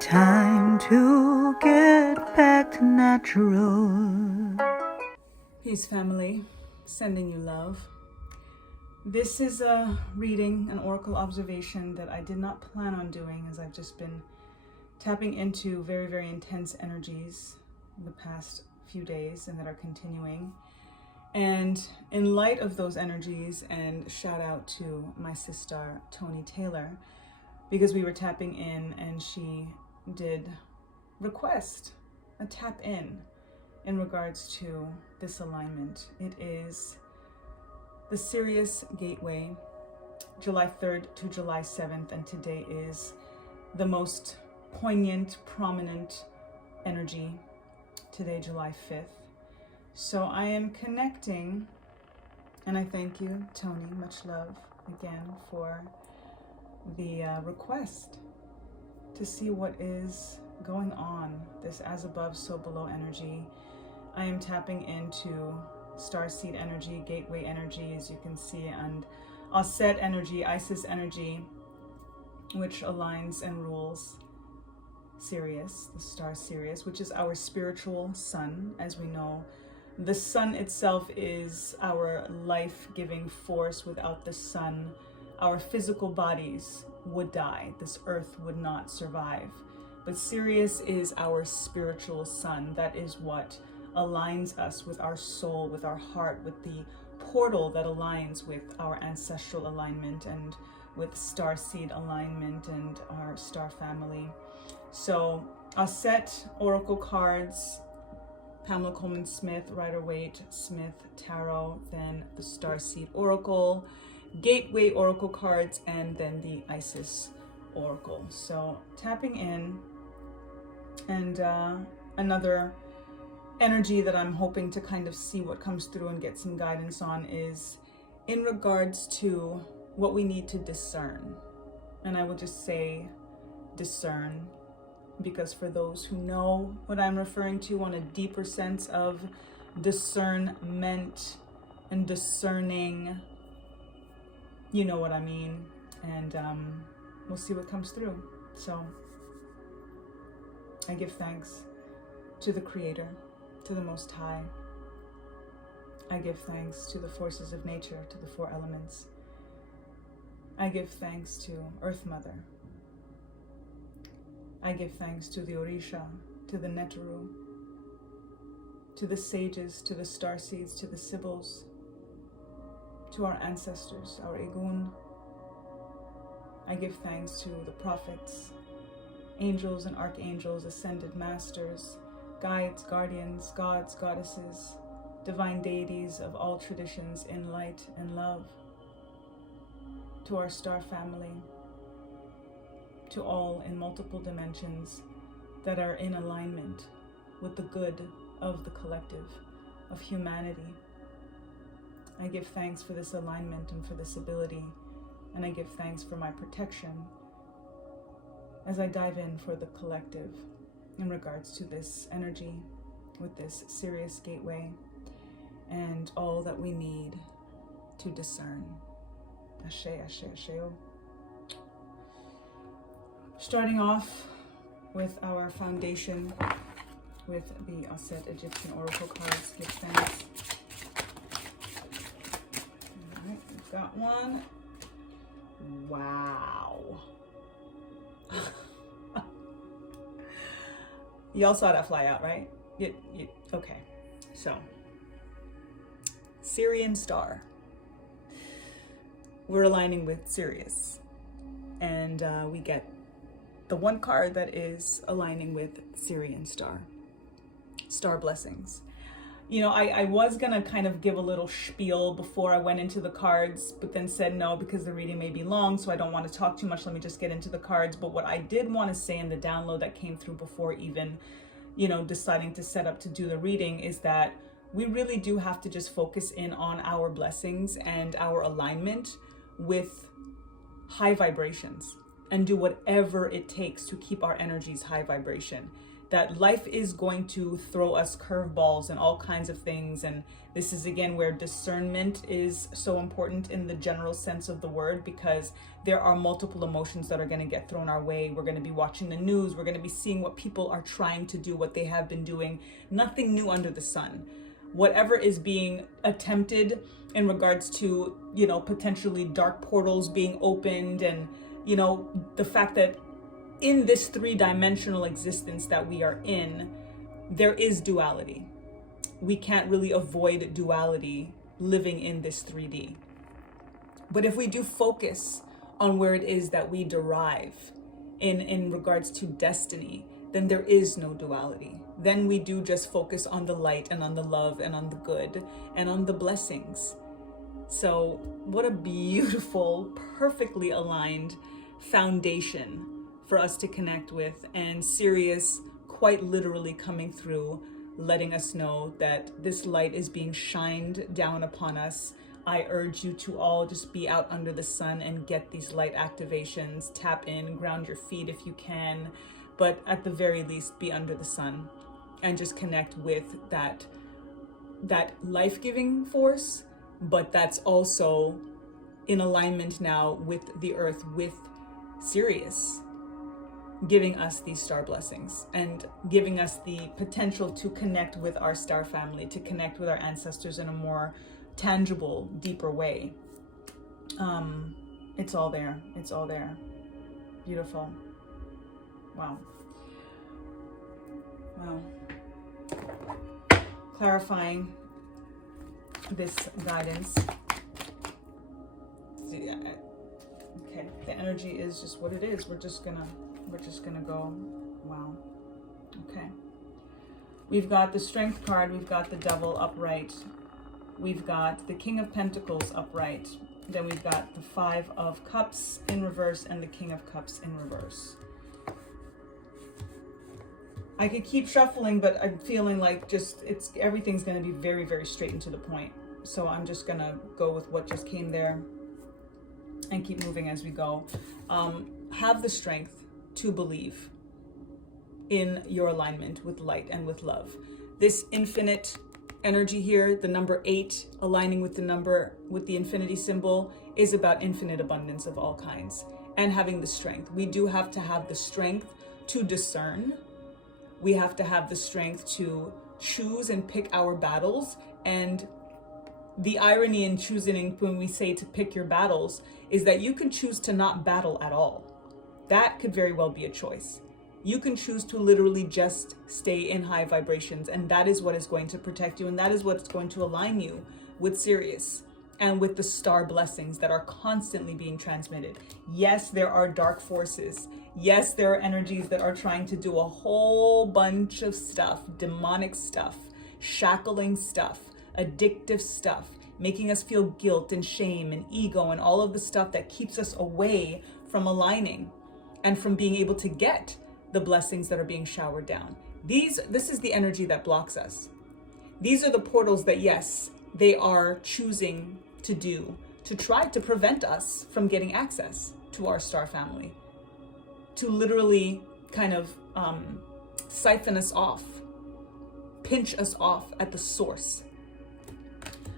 Time to get back to natural. Peace, family. Sending you love. This is a reading, an oracle observation that I did not plan on doing, as I've just been tapping into very, very intense energies the past few days and that are continuing. And in light of those energies, and shout out to my sister, Tony Taylor, because we were tapping in and she did request a tap in regards to this alignment. It is the Sirius Gateway, July 3rd to July 7th, and today is the most poignant, prominent energy, today, July 5th. So I am connecting, and I thank you, Tony, much love again for the request to see what is going on, this as above, so below energy. I am tapping into Starseed energy, Gateway energy, as you can see, and Osset energy, Isis energy, which aligns and rules Sirius, the star Sirius, which is our spiritual sun. As we know, the sun itself is our life-giving force. Without the sun, our physical bodies would die. This earth would not survive. But Sirius is our spiritual sun. That is what aligns us with our soul, with our heart, with the portal that aligns with our ancestral alignment and with starseed alignment and our star family. So I'll set oracle cards, Pamela Coleman Smith, Rider-Waite Smith Tarot, then the Starseed Oracle, Gateway Oracle cards, and then the Isis Oracle. So tapping in, and another energy that I'm hoping to kind of see what comes through and get some guidance on is in regards to what we need to discern. And I will just say discern, because for those who know what I'm referring to on a deeper sense of discernment and discerning, you know what I mean. And we'll see what comes through. So I give thanks to the Creator, to the Most High. I give thanks to the forces of nature, to the four elements. I give thanks to Earth Mother. I give thanks to the Orisha, to the Netaru, to the sages, to the starseeds, to the sibyls, to our ancestors, our Egun. I give thanks to the prophets, angels and archangels, ascended masters, guides, guardians, gods, goddesses, divine deities of all traditions in light and love, to our star family, to all in multiple dimensions that are in alignment with the good of the collective, of humanity. I give thanks for this alignment and for this ability, and I give thanks for my protection as I dive in for the collective in regards to this energy with this Sirius Gateway and all that we need to discern. Ashe, ashe, asheo. Starting off with our foundation with the Osset Egyptian Oracle cards. Give thanks. All right, we've got one. Wow. Y'all saw that fly out, right? Okay, so Syrian star. We're aligning with Sirius, and we get the one card that is aligning with Syrian star blessings. You know, I was gonna kind of give a little spiel before I went into the cards, but then said no, because the reading may be long, so I don't want to talk too much. Let me just get into the cards. But what I did want to say in the download that came through before even, you know, deciding to set up to do the reading is that we really do have to just focus in on our blessings and our alignment with high vibrations, and do whatever it takes to keep our energies high vibration. that life is going to throw us curveballs and all kinds of things. And this is again where discernment is so important in the general sense of the word, because there are multiple emotions that are going to get thrown our way. We're going to be watching the news. We're going to be seeing what people are trying to do, what they have been doing. Nothing new under the sun. Whatever is being attempted in regards to, potentially dark portals being opened, and, the fact that in this three-dimensional existence that we are in, there is duality. We can't really avoid duality living in this 3D. But if we do focus on where it is that we derive in regards to destiny, then there is no duality. Then we do just focus on the light and on the love and on the good and on the blessings. So what a beautiful, perfectly aligned foundation for us to connect with, and Sirius quite literally coming through, letting us know that this light is being shined down upon us. I urge you to all just be out under the sun and get these light activations, tap in, ground your feet if you can, but at the very least be under the sun and just connect with that life-giving force, but that's also in alignment now with the earth, with Sirius, giving us these star blessings and giving us the potential to connect with our star family, to connect with our ancestors in a more tangible, deeper way. It's all there. It's all there. Beautiful. Wow. Wow. Clarifying this guidance. Okay, the energy is just what it is. We're just gonna go. Wow. Okay. We've got the Strength card. We've got the Devil upright. We've got the King of Pentacles upright. Then we've got the Five of Cups in reverse and the King of Cups in reverse. I could keep shuffling, but I'm feeling like everything's going to be very, very straight and to the point. So I'm just going to go with what just came there and keep moving as we go. Have the strength to believe in your alignment with light and with love. This infinite energy here, the number 8, aligning with the infinity symbol, is about infinite abundance of all kinds, and having the strength. We do have to have the strength to discern. We have to have the strength to choose and pick our battles. And the irony in choosing, when we say to pick your battles, is that you can choose to not battle at all. That could very well be a choice. You can choose to literally just stay in high vibrations, and that is what is going to protect you, and that is what's going to align you with Sirius and with the star blessings that are constantly being transmitted. Yes, there are dark forces. Yes, there are energies that are trying to do a whole bunch of stuff, demonic stuff, shackling stuff, addictive stuff, making us feel guilt and shame and ego and all of the stuff that keeps us away from aligning and from being able to get the blessings that are being showered down. This is the energy that blocks us. These are the portals that, yes, they are choosing to do to try to prevent us from getting access to our star family, to literally kind of siphon us off, pinch us off at the source.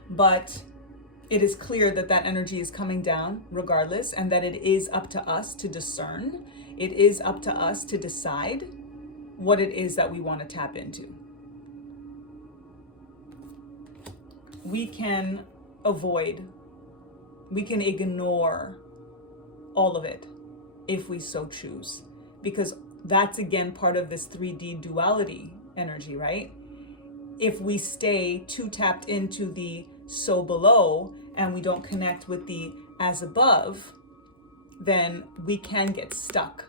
But it is clear that that energy is coming down regardless, and that it is up to us to discern. It is up to us to decide what it is that we want to tap into. We can avoid, we can ignore all of it if we so choose, because that's again part of this 3D duality energy, right? If we stay too tapped into the so below and we don't connect with the as above, then we can get stuck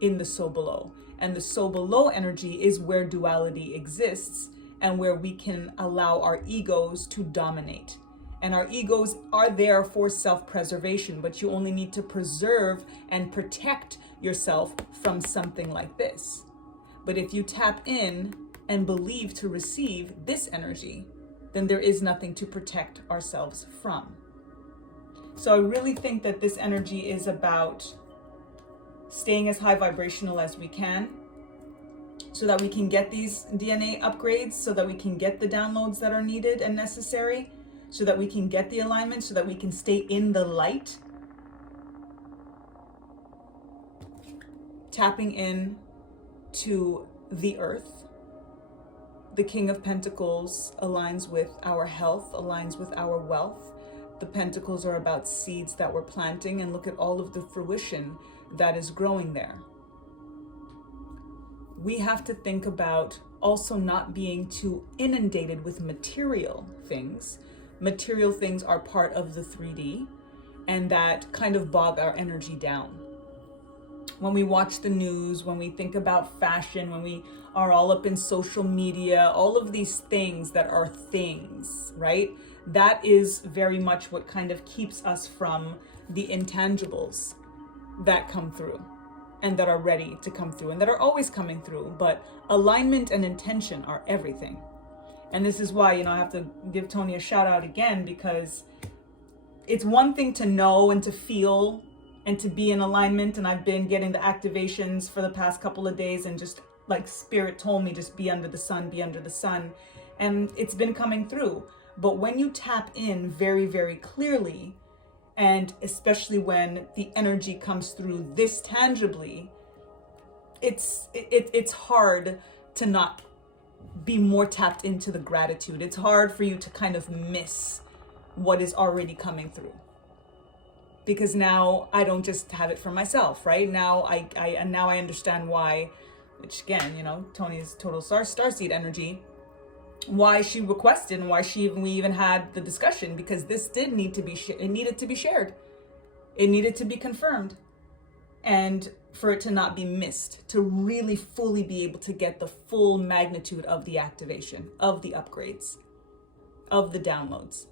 in the so below. And the so below energy is where duality exists and where we can allow our egos to dominate. And our egos are there for self-preservation, but you only need to preserve and protect yourself from something like this. But if you tap in and believe to receive this energy, then there is nothing to protect ourselves from. So I really think that this energy is about staying as high vibrational as we can, so that we can get these DNA upgrades, so that we can get the downloads that are needed and necessary, so that we can get the alignment, so that we can stay in the light. Tapping in to the earth. The King of Pentacles aligns with our health, aligns with our wealth. The Pentacles are about seeds that we're planting, and look at all of the fruition that is growing there. We have to think about also not being too inundated with material things. Material things are part of the 3D, and that kind of bog our energy down. When we watch the news, when we think about fashion, when we are all up in social media, all of these things that are things, right? That is very much what kind of keeps us from the intangibles that come through and that are ready to come through and that are always coming through. But alignment and intention are everything. And this is why, I have to give Tony a shout out again, because it's one thing to know and to feel and to be in alignment. And I've been getting the activations for the past couple of days, and just like Spirit told me, just be under the sun, be under the sun. And it's been coming through. But when you tap in very, very clearly, and especially when the energy comes through this tangibly, it's hard to not be more tapped into the gratitude. It's hard for you to kind of miss what is already coming through. Because now I don't just have it for myself, right? Now I understand why, which again, Tony's total starseed energy, why she requested and why we even had the discussion, because this did need to be it needed to be shared. It needed to be confirmed, and for it to not be missed, to really fully be able to get the full magnitude of the activation, of the upgrades, of the downloads.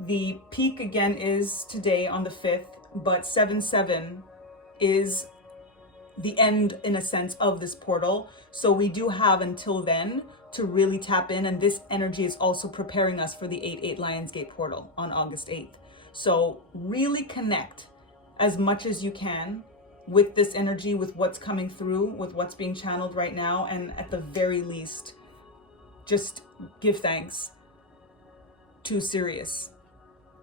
The peak again is today on the 5th, but 7/7 is the end, in a sense, of this portal. So we do have until then to really tap in, and this energy is also preparing us for the 8/8 Lionsgate portal on August 8th. So really connect as much as you can with this energy, with what's coming through, with what's being channeled right now, and at the very least, just give thanks to Sirius,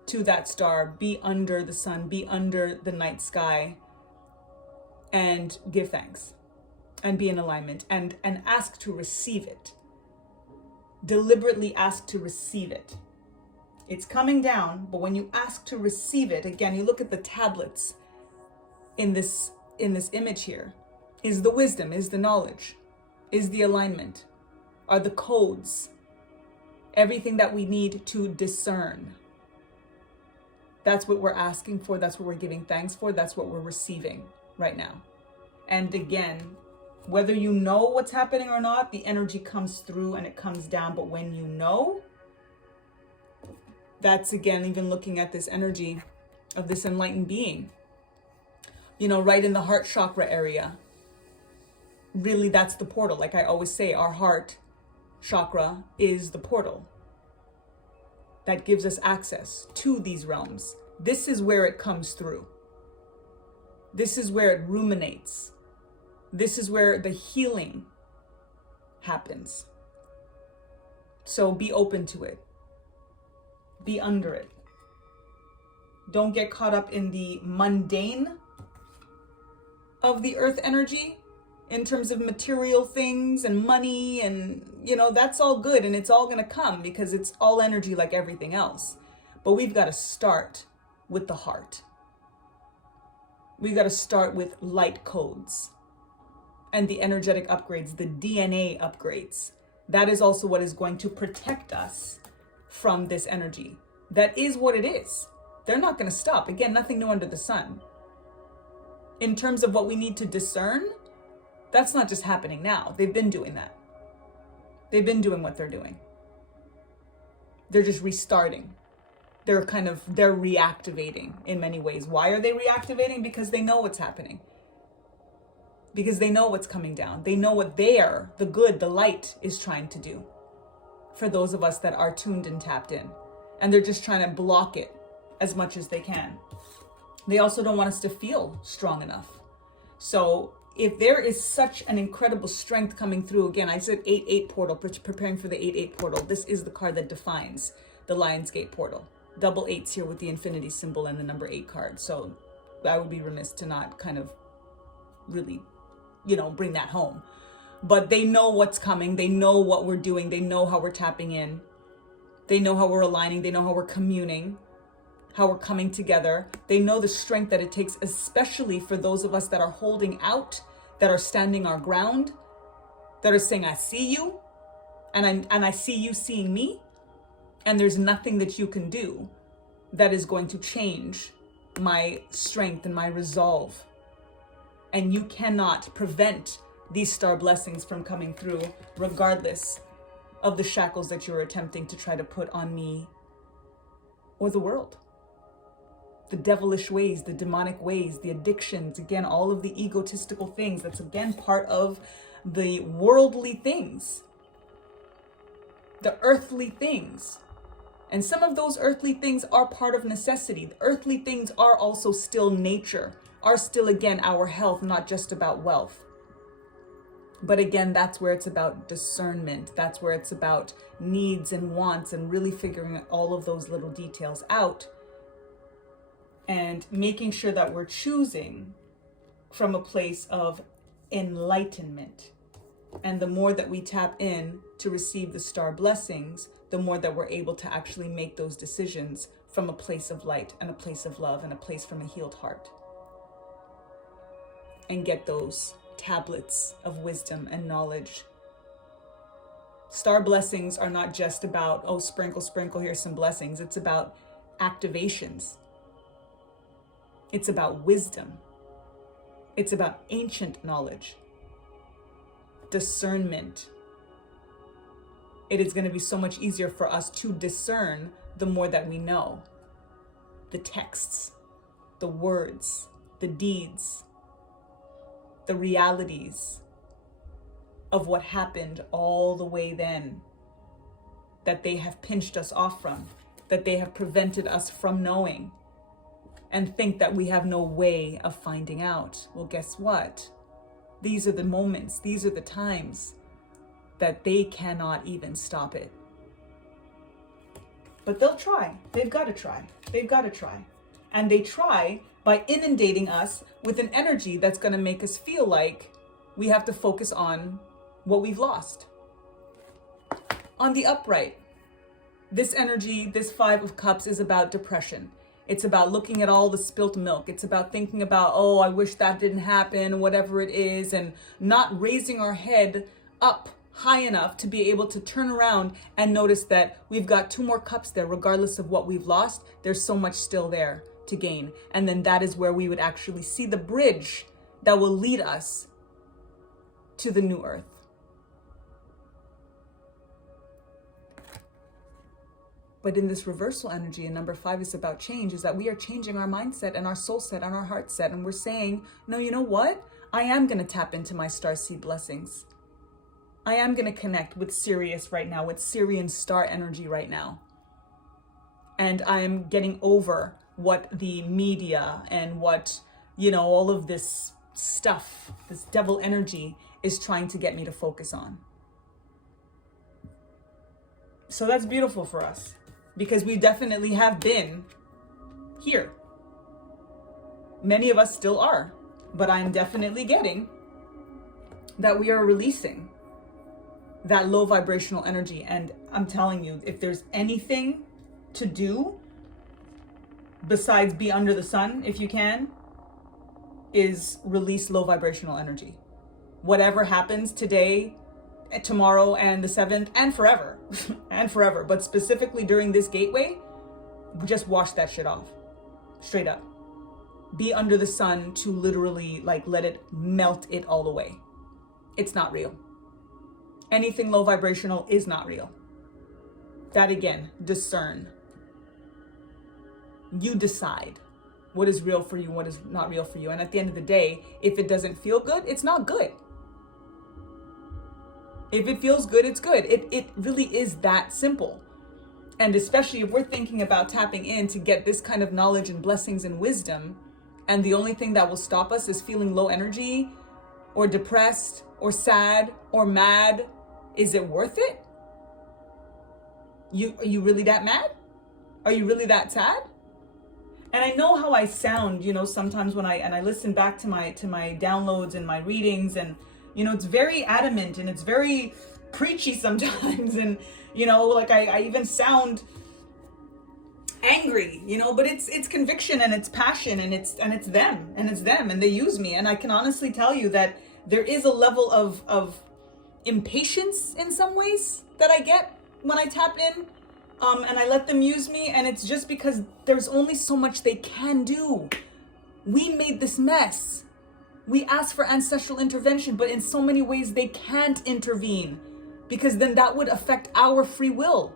to that star. Be under the sun, be under the night sky, and give thanks and be in alignment, and ask to receive it. Deliberately ask to receive it. It's coming down, but when you ask to receive it, again, you look at the tablets in this image here, is the wisdom, is the knowledge, is the alignment, are the codes, everything that we need to discern. That's what we're asking for. That's what we're giving thanks for. That's what we're receiving right now. And again, whether you know what's happening or not, the energy comes through and it comes down. But when you know, that's again, even looking at this energy of this enlightened being, right in the heart chakra area. Really, that's the portal. Like I always say, our heart chakra is the portal that gives us access to these realms. This is where it comes through. This is where it ruminates. This is where the healing happens. So be open to it. Be under it. Don't get caught up in the mundane of the earth energy in terms of material things and money, and that's all good and it's all going to come because it's all energy like everything else. But we've got to start with the heart. We've got to start with light codes and the energetic upgrades, the DNA upgrades. That is also what is going to protect us from this energy. That is what it is. They're not going to stop. Again, nothing new under the sun. In terms of what we need to discern, that's not just happening now. They've been doing that. They've been doing what they're doing. They're just restarting. They're reactivating in many ways. Why are they reactivating? Because they know what's happening. Because they know what's coming down. They know what the good, the light is trying to do for those of us that are tuned and tapped in. And they're just trying to block it as much as they can. They also don't want us to feel strong enough. So if there is such an incredible strength coming through, again, I said 8-8 portal, preparing for the 8-8 portal. This is the card that defines the Lionsgate portal. Double eights here with the infinity symbol and the number 8 card. So I would be remiss to not kind of really, bring that home. But they know what's coming. They know what we're doing. They know how we're tapping in. They know how we're aligning. They know how we're communing, how we're coming together. They know the strength that it takes, especially for those of us that are holding out, that are standing our ground, that are saying, I see you, and I see you seeing me, and there's nothing that you can do that is going to change my strength and my resolve. And you cannot prevent these star blessings from coming through, regardless of the shackles that you're attempting to try to put on me or the world. The devilish ways, the demonic ways, the addictions, again, all of the egotistical things. That's again part of the worldly things, the earthly things. And some of those earthly things are part of necessity. The earthly things are also still nature, are still, again, our health, not just about wealth. But again, that's where it's about discernment. That's where it's about needs and wants and really figuring all of those little details out and making sure that we're choosing from a place of enlightenment. And the more that we tap in to receive the star blessings, the more that we're able to actually make those decisions from a place of light and a place of love and a place from a healed heart. And get those tablets of wisdom and knowledge. Star blessings are not just about, oh, sprinkle, sprinkle, here's some blessings. It's about activations. It's about wisdom. It's about ancient knowledge, discernment. It is going to be so much easier for us to discern the more that we know. The texts, the words, the deeds, the realities of what happened all the way then, that they have pinched us off from, that they have prevented us from knowing, and think that we have no way of finding out. Well, guess what? These are the moments, these are the times that they cannot even stop it. But they'll try. They've got to try. They've got to try. And they try by inundating us with an energy that's going to make us feel like we have to focus on what we've lost. On the upright, this energy, this 5 of Cups, is about depression. It's about looking at all the spilt milk. It's about thinking about, oh, I wish that didn't happen, whatever it is, and not raising our head up high enough to be able to turn around and notice that we've got 2 more cups there. Regardless of what we've lost, there's so much still there to gain. And then that is where we would actually see the bridge that will lead us to the new earth. But in this reversal energy, and number 5 is about change, is that we are changing our mindset and our soul set and our heart set. And we're saying, no, you know what? I am going to tap into my starseed blessings. I am going to connect with Sirius right now, with Sirian star energy right now. And I'm getting over what the media and what, all of this stuff, this devil energy is trying to get me to focus on. So that's beautiful for us, because we definitely have been here. Many of us still are, but I'm definitely getting that we are releasing that low vibrational energy. And I'm telling you, if there's anything to do besides be under the sun, if you can, is release low vibrational energy. Whatever happens today, tomorrow, and the 7th, and forever, and forever, but specifically during this gateway, just wash that shit off. Straight up. Be under the sun to literally let it melt it all away. It's not real. Anything low vibrational is not real. That again, discern. You decide what is real for you, what is not real for you. And at the end of the day, if it doesn't feel good, it's not good. If it feels good, it's good. It really is that simple. And especially if we're thinking about tapping in to get this kind of knowledge and blessings and wisdom, and the only thing that will stop us is feeling low energy or depressed or sad or mad, is it worth it? Are you really that mad? Are you really that sad? And I know how I sound, sometimes when I listen back to my downloads and my readings, and it's very adamant and it's very preachy sometimes, and like I even sound angry, but it's conviction and it's passion, and it's them and they use me. And I can honestly tell you that there is a level of impatience in some ways that I get when I tap in, and I let them use me, and it's just because there's only so much they can do. We made this mess. We asked for ancestral intervention, but in so many ways they can't intervene, because then that would affect our free will.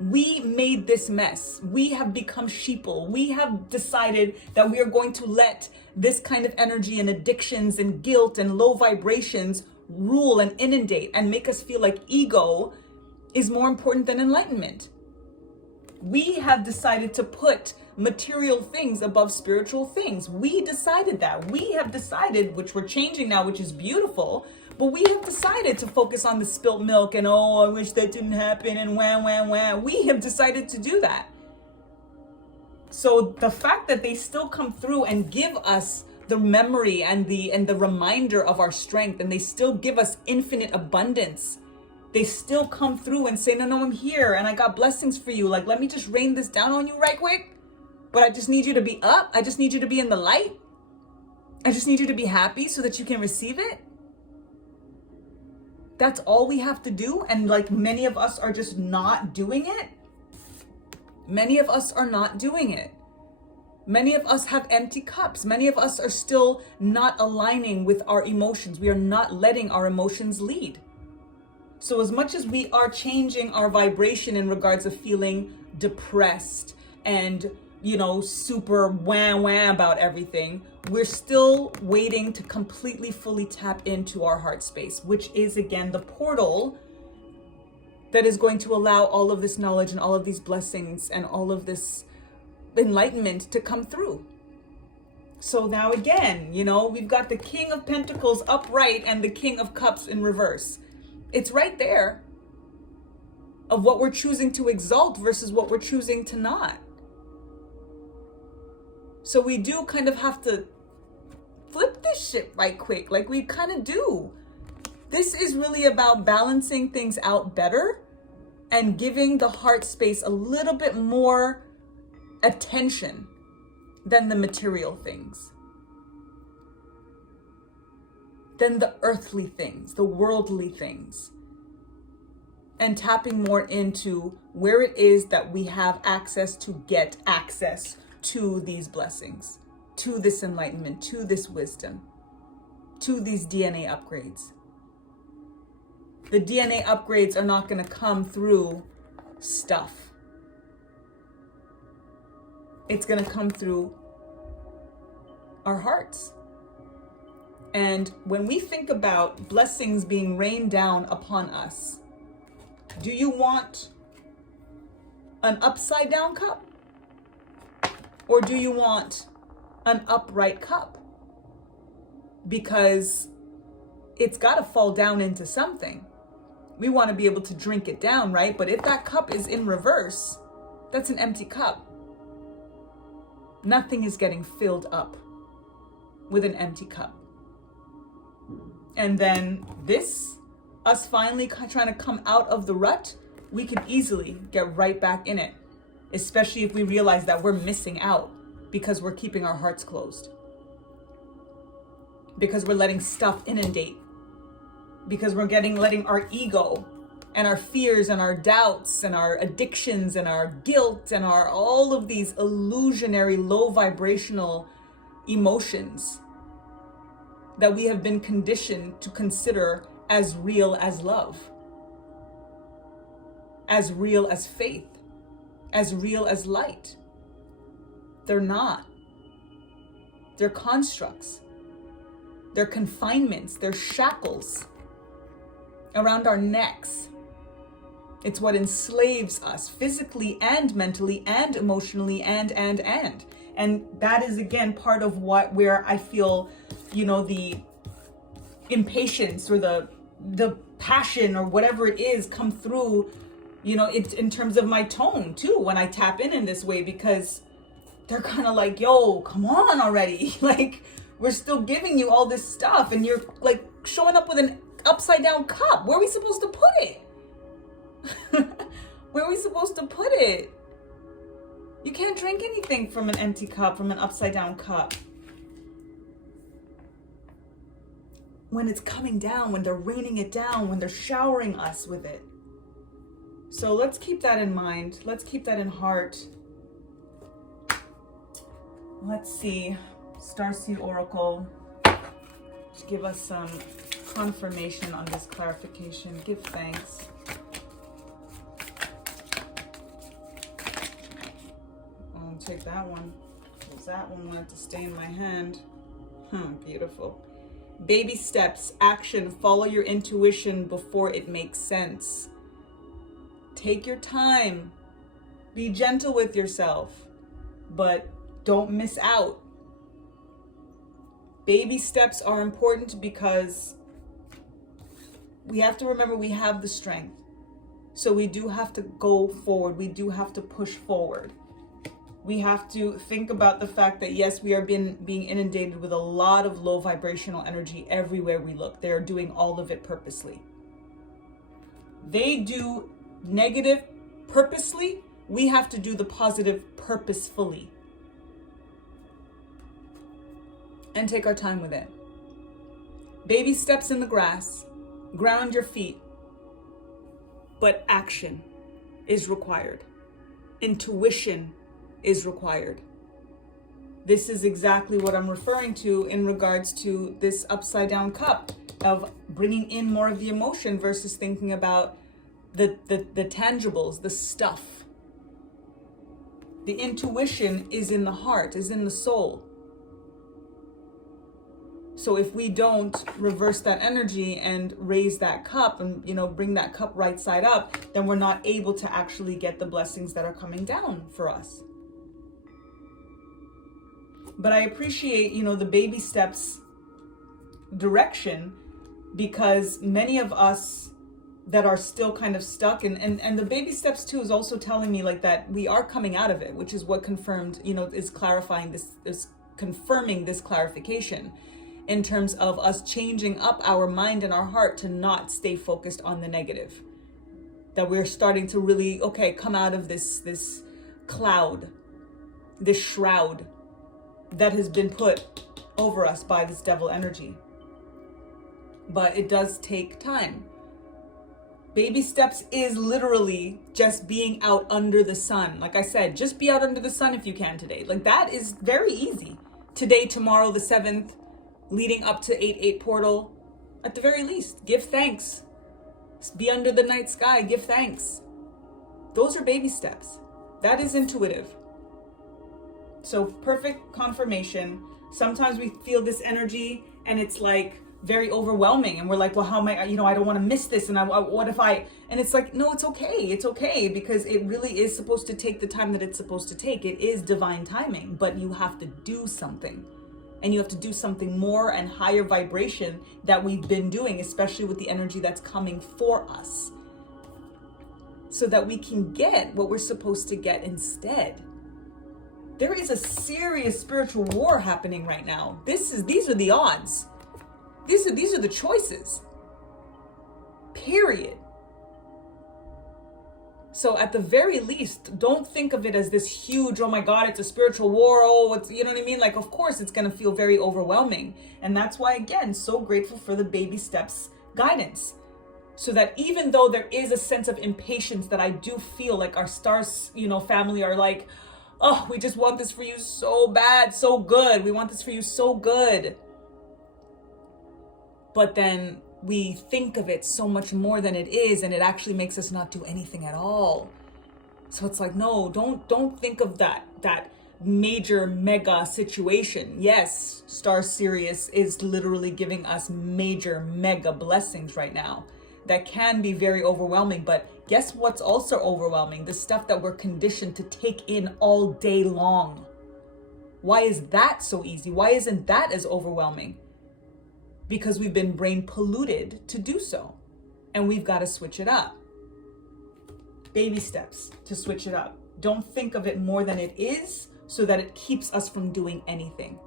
We made this mess. We have become sheeple. We have decided that we are going to let this kind of energy and addictions and guilt and low vibrations rule and inundate and make us feel like ego is more important than enlightenment. We have decided to put material things above spiritual things. We decided that. We have decided, which we're changing now, which is beautiful, but we have decided to focus on the spilt milk and, oh, I wish that didn't happen, and wah. We have decided to do that. So the fact that they still come through and give us the memory and the reminder of our strength, and they still give us infinite abundance. They still come through and say, no, I'm here and I got blessings for you. Like, let me just rain this down on you right quick. But I just need you to be up. I just need you to be in the light. I just need you to be happy so that you can receive it. That's all we have to do. And like many of us are just not doing it. Many of us are not doing it. Many of us have empty cups. Many of us are still not aligning with our emotions. We are not letting our emotions lead. So as much as we are changing our vibration in regards of feeling depressed and, super wah about everything, we're still waiting to completely fully tap into our heart space, which is again the portal that is going to allow all of this knowledge and all of these blessings and all of this enlightenment to come through. So now again, we've got the King of Pentacles upright and the King of Cups in reverse. It's right there of what we're choosing to exalt versus what we're choosing to not. So we do kind of have to flip this shit right quick. Like we kind of do. This is really about balancing things out better and giving the heart space a little bit more attention than the material things, than the earthly things, the worldly things, and tapping more into where it is that we have access to get access to these blessings, to this enlightenment, to this wisdom, to these DNA upgrades. The DNA upgrades are not going to come through stuff. It's going to come through our hearts. And when we think about blessings being rained down upon us, do you want an upside down cup? Or do you want an upright cup? Because it's got to fall down into something. We want to be able to drink it down, right? But if that cup is in reverse, that's an empty cup. Nothing is getting filled up with an empty cup. And then us finally trying to come out of the rut, we could easily get right back in it, especially if we realize that we're missing out because we're keeping our hearts closed, because we're letting stuff inundate, because we're letting our ego and our fears and our doubts and our addictions and our guilt and all of these illusionary low vibrational emotions that we have been conditioned to consider as real as love, as real as faith, as real as light. They're not. They're constructs. They're confinements. They're shackles around our necks. It's what enslaves us physically and mentally and emotionally and that is again part of where I feel the impatience or the passion or whatever it is come through, it's in terms of my tone too, when I tap in this way, because they're kind of like, yo, come on already. Like, we're still giving you all this stuff and you're like showing up with an upside down cup. Where are we supposed to put it? Where are we supposed to put it? You can't drink anything from an empty cup, from an upside down cup. When it's coming down, when they're raining it down, when they're showering us with it. So let's keep that in mind. Let's keep that in heart. Let's see. Starseed Oracle, give us some confirmation on this clarification. Give thanks. I'll take that one. Because that one wanted to stay in my hand. Beautiful. Baby steps, action, follow your intuition before it makes sense. Take your time. Be gentle with yourself, but don't miss out. Baby steps are important because we have to remember we have the strength. So we do have to go forward. We do have to push forward. We have to think about the fact that, yes, we are being inundated with a lot of low vibrational energy everywhere we look. They're doing all of it purposely. They do negative purposely. We have to do the positive purposefully. And take our time with it. Baby steps in the grass. Ground your feet. But action is required. Intuition is required. This is exactly what I'm referring to in regards to this upside down cup of bringing in more of the emotion versus thinking about the tangibles, the stuff. The intuition is in the heart, is in the soul. So if we don't reverse that energy and raise that cup and, bring that cup right side up, then we're not able to actually get the blessings that are coming down for us. But I appreciate, the baby steps direction, because many of us that are still kind of stuck, and the baby steps too is also telling me like that we are coming out of it, which is what confirmed, is clarifying this, is confirming this clarification in terms of us changing up our mind and our heart to not stay focused on the negative. That we're starting to really, come out of this cloud, this shroud that has been put over us by this devil energy. But it does take time. Baby steps is literally just being out under the sun. Like I said, just be out under the sun if you can today. Like, that is very easy. Today, tomorrow, the 7th, leading up to 8/8 portal. At the very least, give thanks. Be under the night sky, give thanks. Those are baby steps. That is intuitive. So perfect confirmation. Sometimes we feel this energy and it's like very overwhelming, and we're like, well, how am I, I don't want to miss this, and what if I, and it's like, no, it's okay, because it really is supposed to take the time that it's supposed to take. It is divine timing, but you have to do something, and you have to do something more and higher vibration that we've been doing, especially with the energy that's coming for us, so that we can get what we're supposed to get instead. There is a serious spiritual war happening right now. These are the odds. These are the choices. Period. So at the very least, don't think of it as this huge, oh my God, it's a spiritual war. Oh, it's, you know what I mean? Like, of course, it's going to feel very overwhelming. And that's why, again, so grateful for the baby steps guidance. So that even though there is a sense of impatience that I do feel like our stars, family are like, oh, we just want this for you so bad, so good. We want this for you so good. But then we think of it so much more than it is, and it actually makes us not do anything at all. So it's like, no, don't think of that major mega situation. Yes, Star Sirius is literally giving us major mega blessings right now that can be very overwhelming. But guess what's also overwhelming? The stuff that we're conditioned to take in all day long. Why is that so easy? Why isn't that as overwhelming? because we've been brain polluted to do so. And we've got to switch it up. Baby steps to switch it up. Don't think of it more than it is so that it keeps us from doing anything.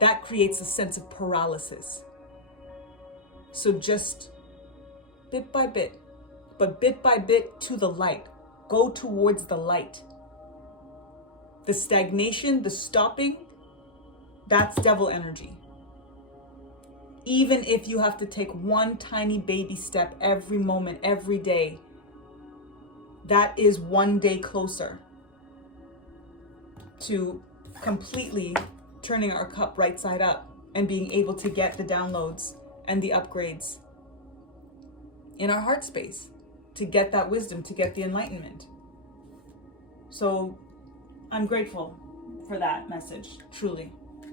That creates a sense of paralysis. So just bit by bit, but bit by bit to the light. Go towards the light. The stagnation, the stopping, that's devil energy. Even if you have to take one tiny baby step every moment, every day, that is one day closer to completely turning our cup right side up and being able to get the downloads and the upgrades in our heart space, to get that wisdom, to get the enlightenment. So I'm grateful for that message, truly,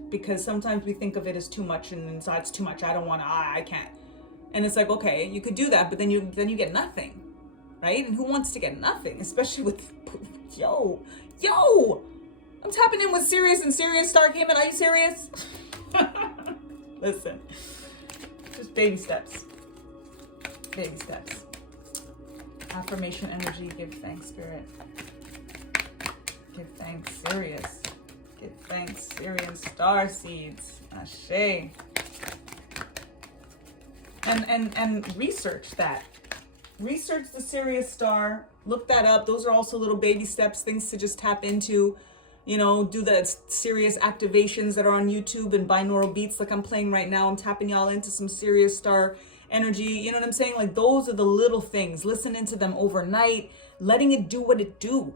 because sometimes we think of it as too much and it's too much. I don't want to, I can't. And it's like, okay, you could do that, but then you get nothing, right? And who wants to get nothing, especially with, yo, I'm tapping in with Sirius and Sirius Star came in. Are you serious? Listen, just baby steps. Baby steps. Affirmation energy. Give thanks, Spirit. Give thanks, Sirius. Give thanks, Sirius Starseeds. Ashe. And research that. Research the Sirius Star. Look that up. Those are also little baby steps, things to just tap into. You know, do the Sirius activations that are on YouTube and binaural beats like I'm playing right now. I'm tapping y'all into some Sirius Star energy. You know what I'm saying? Like, those are the little things. Listen into them overnight, letting it do what it do.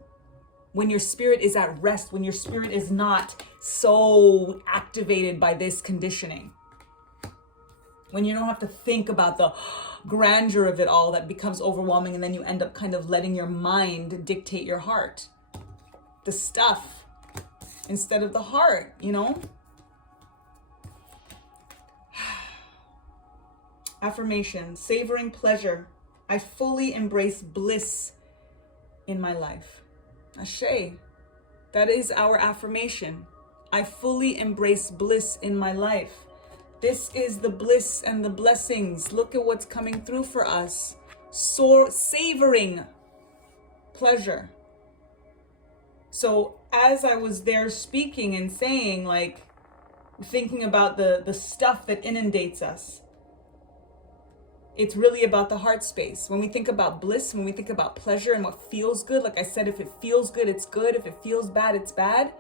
When your spirit is at rest, when your spirit is not so activated by this conditioning. When you don't have to think about the grandeur of it all that becomes overwhelming, and then you end up kind of letting your mind dictate your heart. The stuff instead of the heart, you know? Affirmation, savoring pleasure. I fully embrace bliss in my life. Ashe. That is our affirmation. I fully embrace bliss in my life. This is the bliss and the blessings. Look at what's coming through for us. Savoring pleasure. So as I was there speaking and saying, like, thinking about the stuff that inundates us, it's really about the heart space. When we think about bliss, when we think about pleasure and what feels good, like I said, if it feels good, it's good. If it feels bad, it's bad.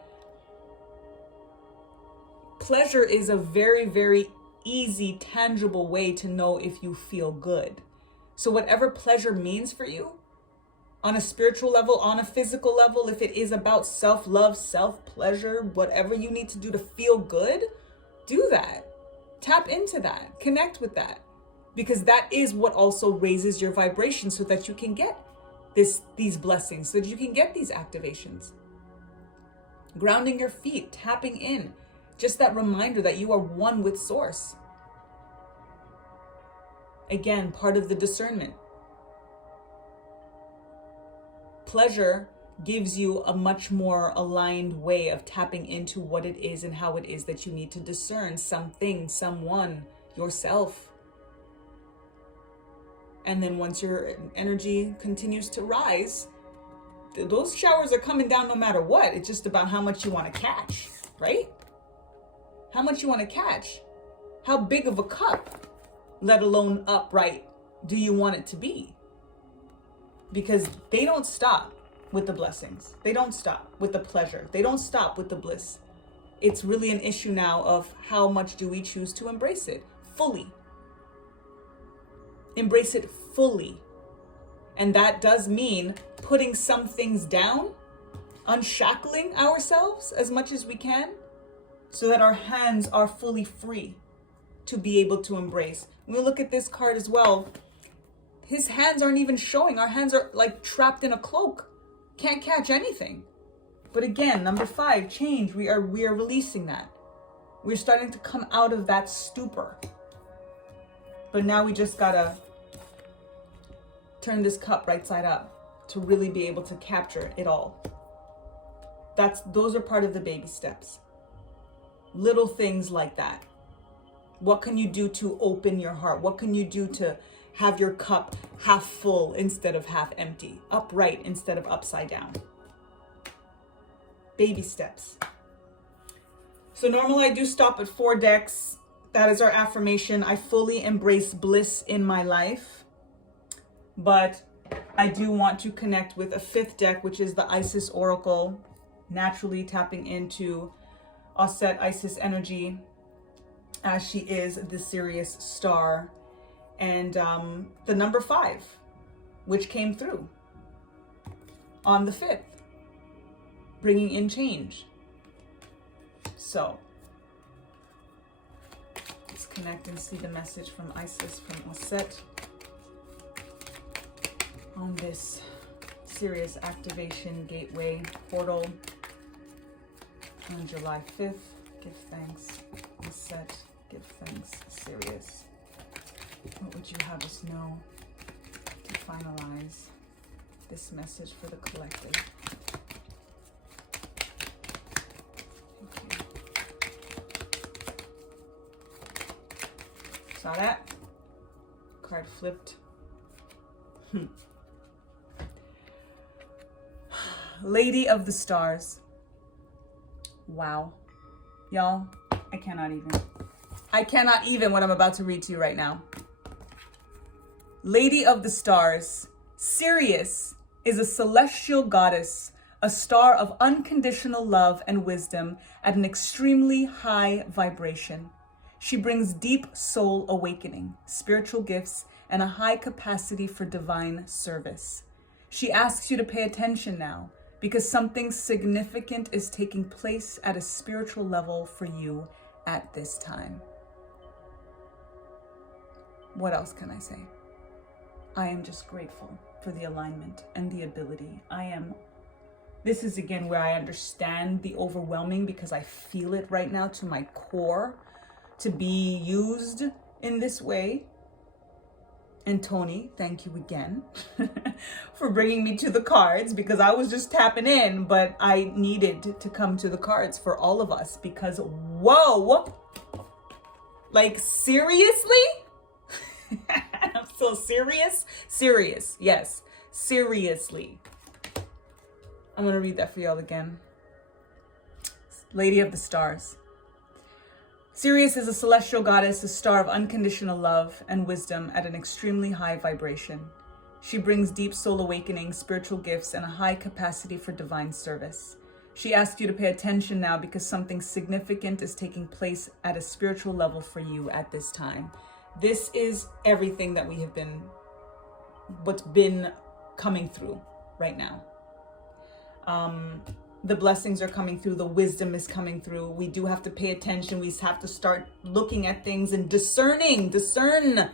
Pleasure is a very, very easy, tangible way to know if you feel good. So whatever pleasure means for you, on a spiritual level, on a physical level, if it is about self-love, self-pleasure, whatever you need to do to feel good, do that. Tap into that. Connect with that. Because that is what also raises your vibration so that you can get these blessings, so that you can get these activations. Grounding your feet, tapping in. Just that reminder that you are one with Source. Again, part of the discernment. Pleasure gives you a much more aligned way of tapping into what it is and how it is that you need to discern something, someone, yourself. And then once your energy continues to rise, those showers are coming down no matter what. It's just about how much you want to catch, right? How much you want to catch. How big of a cup, let alone upright, do you want it to be? Because they don't stop with the blessings. They don't stop with the pleasure. They don't stop with the bliss. It's really an issue now of how much do we choose to embrace it fully. Embrace it fully. And that does mean putting some things down, unshackling ourselves as much as we can, so that our hands are fully free to be able to embrace. When we look at this card as well, his hands aren't even showing. Our hands are like trapped in a cloak. Can't catch anything. But again, number 5, change. We are releasing that. We're starting to come out of that stupor. But now we just gotta turn this cup right side up to really be able to capture it all. Those are part of the baby steps. Little things like that. What can you do to open your heart? What can you do to have your cup half full instead of half empty? Upright instead of upside down. Baby steps. So normally I do stop at 4 decks. That is our affirmation. I fully embrace bliss in my life. But I do want to connect with a 5th deck, which is the Isis Oracle. Naturally tapping into Osset Isis energy, as she is the Sirius star. And the number 5, which came through on the 5th, bringing in change. So let's connect and see the message from Isis, from Osset, on this Sirius activation gateway portal on July 5th. Give thanks, Osset. Give thanks, Sirius. What would you have us know to finalize this message for the collective? Thank you. Saw that? Card flipped. Lady of the Stars. Wow. Y'all, I cannot even what I'm about to read to you right now. Lady of the Stars. Sirius is a celestial goddess, a star of unconditional love and wisdom at an extremely high vibration. She brings deep soul awakening, spiritual gifts, and a high capacity for divine service. She asks you to pay attention now, because something significant is taking place at a spiritual level for you at this time. What else can I say? I am just grateful for the alignment and the ability. This is again where I understand the overwhelming, because I feel it right now to my core, to be used in this way. And Tony, thank you again for bringing me to the cards, because I was just tapping in, but I needed to come to the cards for all of us, because whoa, like seriously? I'm so serious. Yes, seriously. I'm gonna read that for y'all again. Lady of the Stars. Sirius is a celestial goddess, a star of unconditional love and wisdom at an extremely high vibration. She brings deep soul awakening, spiritual gifts, and a high capacity for divine service. She asks you to pay attention now, because something significant is taking place at a spiritual level for you at this time. This is everything that we have been, what's been coming through right now. The blessings are coming through. The wisdom is coming through. We do have to pay attention. We have to start looking at things and discern,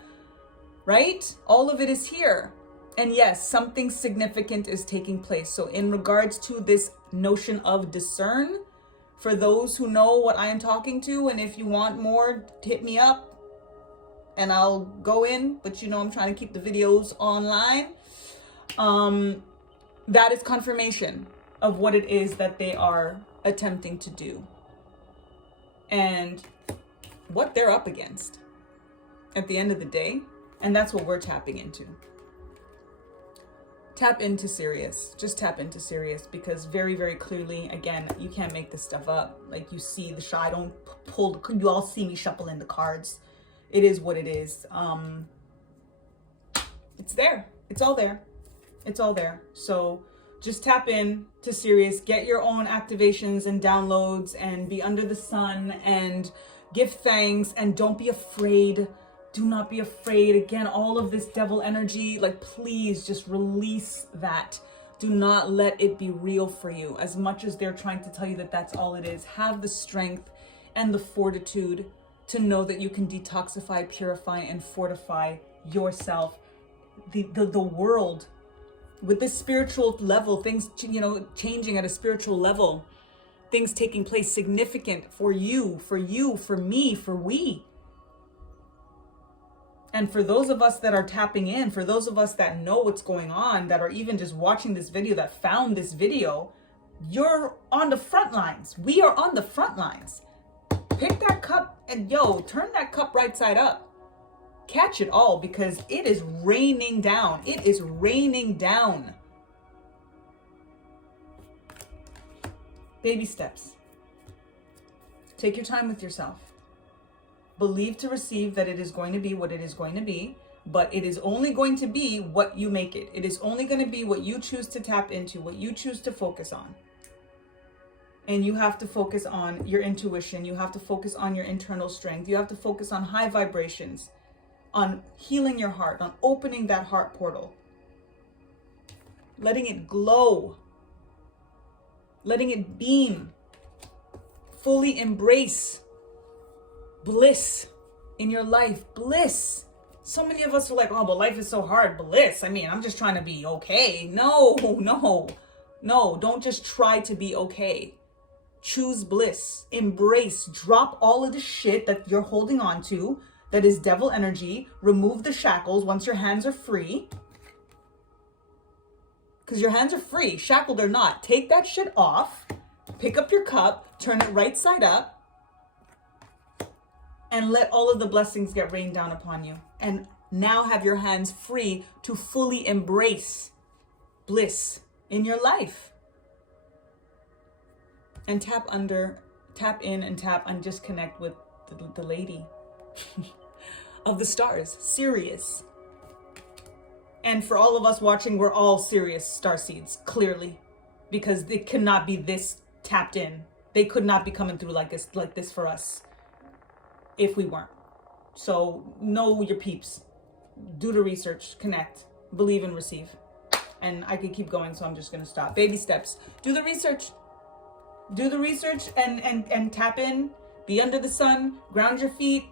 right? All of it is here. And yes, something significant is taking place. So in regards to this notion of discern, for those who know what I am talking to, and if you want more, hit me up and I'll go in. But you know, I'm trying to keep the videos online. That is confirmation of what it is that they are attempting to do and what they're up against at the end of the day. And that's what we're tapping into. Tap into Sirius. Just tap into Sirius, because very, very clearly, again, you can't make this stuff up. Like, you see the shot. I don't pull, you all see me shuffling the cards. It is what it is. It's there. It's all there. It's all there. So just tap in to Sirius, get your own activations and downloads, and be under the sun and give thanks, and don't be afraid. Do not be afraid. Again, all of this devil energy, like, please just release that. Do not let it be real for you. As much as they're trying to tell you that that's all it is, have the strength and the fortitude to know that you can detoxify, purify, and fortify yourself, the world. With this spiritual level, things, you know, changing at a spiritual level, things taking place significant for you, for me, for we. And for those of us that are tapping in, for those of us that know what's going on, that are even just watching this video, that found this video, you're on the front lines. We are on the front lines. Pick that cup And yo, turn that cup right side up. Catch it all, because it is raining down. It is raining down. Baby steps. Take your time with yourself. Believe to receive that it is going to be what it is going to be, but it is only going to be what you make it. It is only going to be what you choose to tap into, what you choose to focus on. And you have to focus on your intuition. You have to focus on your internal strength. You have to focus on high vibrations, on healing your heart, on opening that heart portal, letting it glow, letting it beam, fully embrace bliss in your life. Bliss. So many of us are like, oh, but life is so hard. Bliss. I mean, I'm just trying to be okay. No, don't just try to be okay. Choose bliss. Embrace. Drop all of the shit that you're holding on to that is devil energy. Remove the shackles once your hands are free. Because your hands are free, shackled or not. Take that shit off. Pick up your cup, turn it right side up, and let all of the blessings get rained down upon you. And now have your hands free to fully embrace bliss in your life. And tap in and just connect with the lady of the stars, Sirius. And for all of us watching, we're all Sirius starseeds, clearly, because they cannot be this tapped in. They could not be coming through like this for us if we weren't. So know your peeps, do the research, connect, believe and receive. And I could keep going, so I'm just gonna stop. Baby steps. Do the research. Do the research and tap in. Be under the sun. Ground your feet.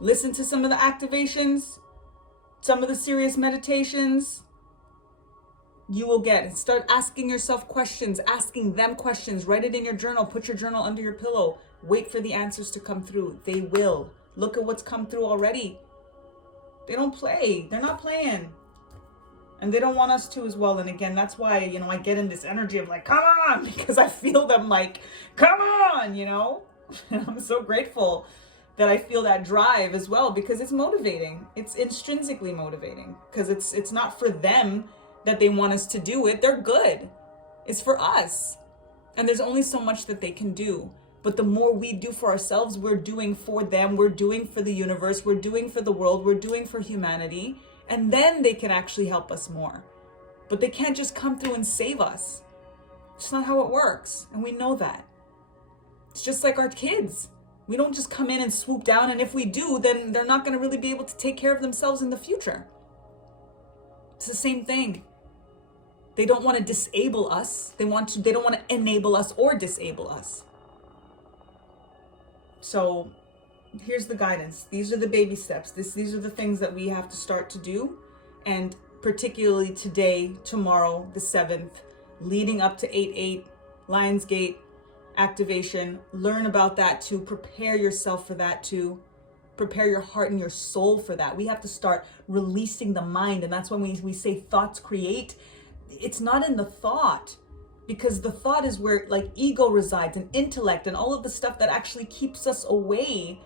Listen to some of the activations. Some of the serious meditations. You will get. And start asking yourself questions. Asking them questions. Write it in your journal. Put your journal under your pillow. Wait for the answers to come through. They will. Look at what's come through already. They don't play. They're not playing. And they don't want us to as well. And again, that's why, I get in this energy of like, come on, because I feel them like, come on, And I'm so grateful that I feel that drive as well, because it's motivating. It's intrinsically motivating, because it's not for them that they want us to do it. They're good. It's for us. And there's only so much that they can do. But the more we do for ourselves, we're doing for them, we're doing for the universe, we're doing for the world, we're doing for humanity. And then they can actually help us more. But they can't just come through and save us. It's not how it works. And we know that. It's just like our kids. We don't just come in and swoop down. And if we do, then they're not going to really be able to take care of themselves in the future. It's the same thing. They don't want to disable us. They don't want to enable us or disable us. So here's the guidance. These are the baby steps. These are the things that we have to start to do. And particularly today, tomorrow, the 7th, leading up to 8/8, Lionsgate activation. Learn about that too. Prepare yourself for that too. Prepare your heart and your soul for that. We have to start releasing the mind. And that's when we say thoughts create. It's not in the thought. Because the thought is where ego resides and intellect and all of the stuff that actually keeps us away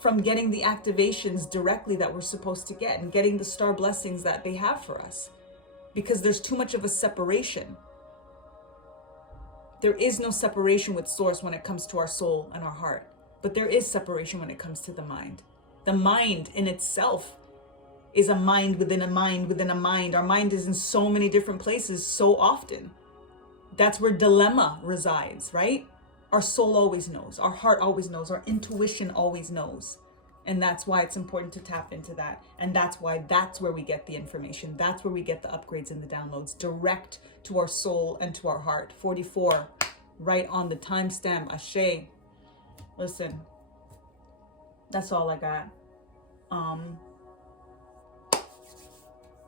from getting the activations directly that we're supposed to get and getting the star blessings that they have for us. Because there's too much of a separation. There is no separation with source when it comes to our soul and our heart. But there is separation when it comes to the mind. The mind in itself is a mind within a mind within a mind. Our mind is in so many different places so often. That's where dilemma resides, right? Our soul always knows. Our heart always knows. Our intuition always knows. And that's why it's important to tap into that. And that's where we get the information. That's where we get the upgrades and the downloads direct to our soul and to our heart. 44, right on the timestamp. Ashe. Listen, that's all I got.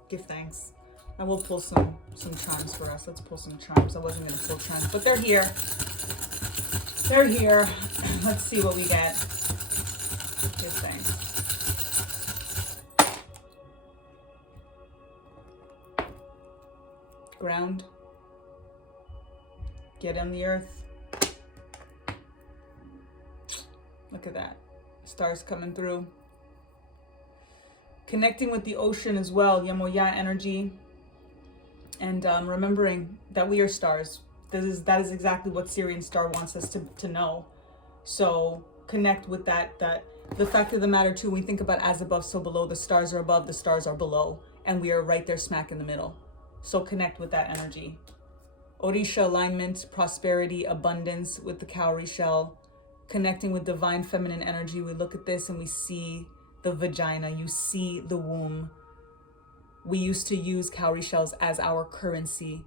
Give thanks. I will pull some chimes for us. Let's pull some chimes. I wasn't going to pull chimes, but they're here. They're here. Let's see what we get. Give thanks. Ground. Get on the earth. Look at that. Stars coming through. Connecting with the ocean as well, Yamoya energy. And remembering that we are stars. That is exactly what Syrian Star wants us to know. So connect with that. The fact of the matter too, when we think about as above, so below, the stars are above, the stars are below. And we are right there smack in the middle. So connect with that energy. Orisha alignment, prosperity, abundance with the cowrie shell. Connecting with divine feminine energy. We look at this and we see the vagina. You see the womb. We used to use cowrie shells as our currency.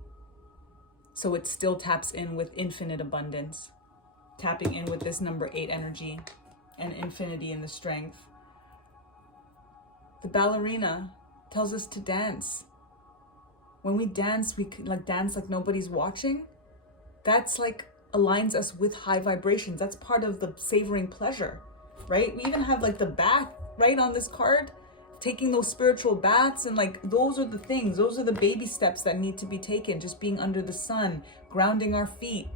So it still taps in with infinite abundance. Tapping in with this number 8 energy and infinity in the strength. The ballerina tells us to dance. When we dance, we dance like nobody's watching. That's like aligns us with high vibrations. That's part of the savoring pleasure, right? We even have like the bath, right, on this card. Taking those spiritual baths, and like those are the things, those are the baby steps that need to be taken. Just being under the sun, grounding our feet,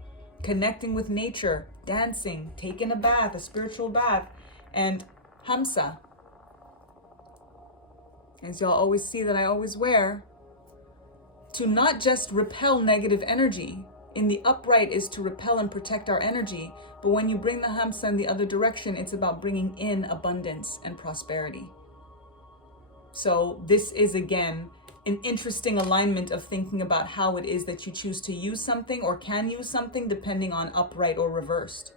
connecting with nature, dancing, taking a bath, a spiritual bath. And Hamsa, as y'all always see that I always wear, to not just repel negative energy. In the upright is to repel and protect our energy, but when you bring the Hamsa in the other direction, it's about bringing in abundance and prosperity. So this is, again, an interesting alignment of thinking about how it is that you choose to use something or can use something depending on upright or reversed.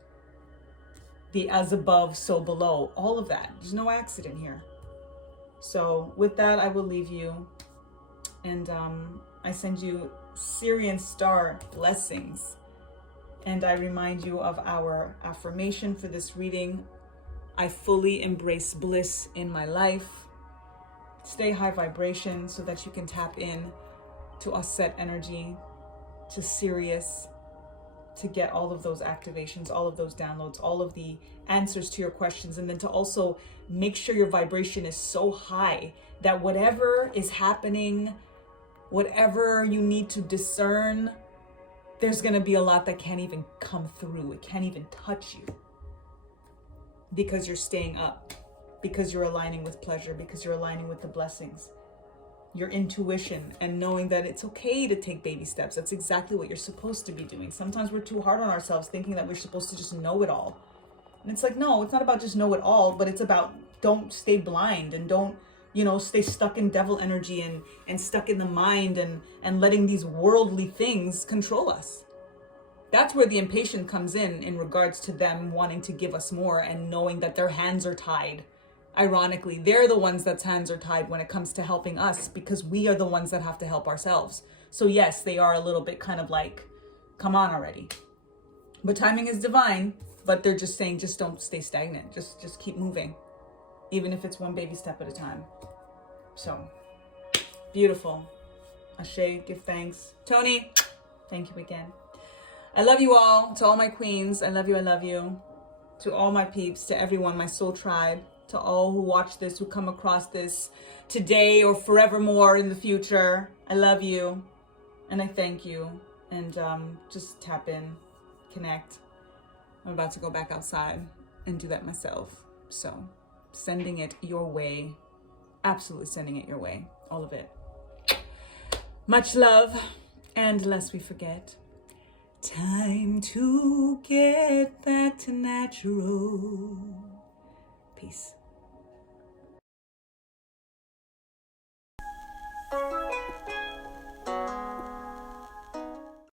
The as above, so below, all of that. There's no accident here. So with that, I will leave you. And I send you Syrian Star blessings. And I remind you of our affirmation for this reading. I fully embrace bliss in my life. Stay high vibration so that you can tap in to Aset energy, to Sirius, to get all of those activations, all of those downloads, all of the answers to your questions, and then to also make sure your vibration is so high that whatever is happening, whatever you need to discern, there's going to be a lot that can't even come through. It can't even touch you because you're staying up. Because you're aligning with pleasure, because you're aligning with the blessings, your intuition, and knowing that it's okay to take baby steps. That's exactly what you're supposed to be doing. Sometimes we're too hard on ourselves, thinking that we're supposed to just know it all. And it's like, no, it's not about just know it all, but it's about don't stay blind and don't, stay stuck in devil energy and stuck in the mind and letting these worldly things control us. That's where the impatience comes in regards to them wanting to give us more and knowing that their hands are tied. Ironically, they're the ones that's hands are tied when it comes to helping us because we are the ones that have to help ourselves. So yes, they are a little bit kind of like, come on already. But timing is divine, but they're just saying, just don't stay stagnant. Just keep moving, even if it's one baby step at a time. So beautiful. Ashe, give thanks. Tony, thank you again. I love you all. To all my queens, I love you, I love you. To all my peeps, to everyone, my soul tribe. To all who watch this, who come across this today or forevermore in the future, I love you and I thank you. And just tap in, connect. I'm about to go back outside and do that myself. So sending it your way, absolutely sending it your way, all of it. Much love, and lest we forget, time to get back to natural. Peace.